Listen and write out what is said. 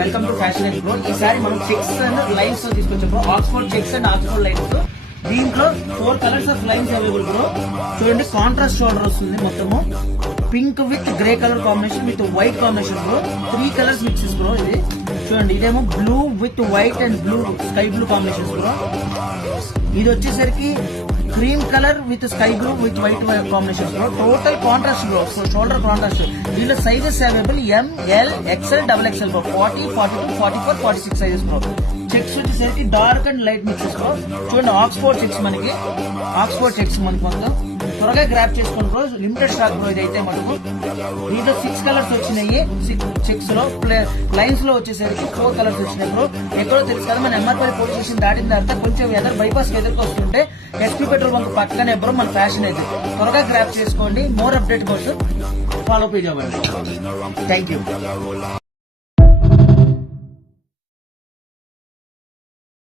Welcome to fashion X bro. ఈసారి మనం checks and lines తో తీసుకొచ్చాం bro. Oxford checks and Oxford lines తో దీంట్లో 4 colours of lines available bro. చూడండి, కాంట్రాస్ట్ షోల్డర్ వస్తుంది మొత్తము. Pink with grey colour combination with white combination bro. 3 colours mixes bro. ఇది చూడండి, ఇదేమో blue with white and blue sky blue combination bro. ఇది వచ్చేసరికి cream colour with sky blue with white combination bro. Total contrast bro. Shoulder contrast. దీంట్లో sizes available ML XL XXL bro. 40, 42, 44, 46 sizes bro. Checks వచ్చేసరికి dark and light mixes bro. చూడండి, Oxford checks మనకి మొత్తం త్వరగా grab చేసుకోండి bro. Limited stock bro ఇదైతే మనకు. దీంట్లో 6 కలర్స్ వచ్చినాయి చెక్స్ లో. లైన్స్ లో వచ్చేసరికి 4 కలర్స్ వచ్చినాయి బ్రో. ఎక్కడో తెలుసు కదా, మన ఎంఆర్పల్లి పోలీస్ స్టేషన్ దాటిన తర్వాత కొంచెం ఎదురు బైపాస్ ఎదురుకు వస్తుంటే ఎస్పీ పెట్రోల్ బంక్ పక్కనే బ్రో మన ఫ్యాషన్ అయితే. త్వరగా గ్రాప్ చేసుకోండి. మోర్ అప్డేట్ కోసం ఫాలో పేజ్ అవ్వండి. Thank you.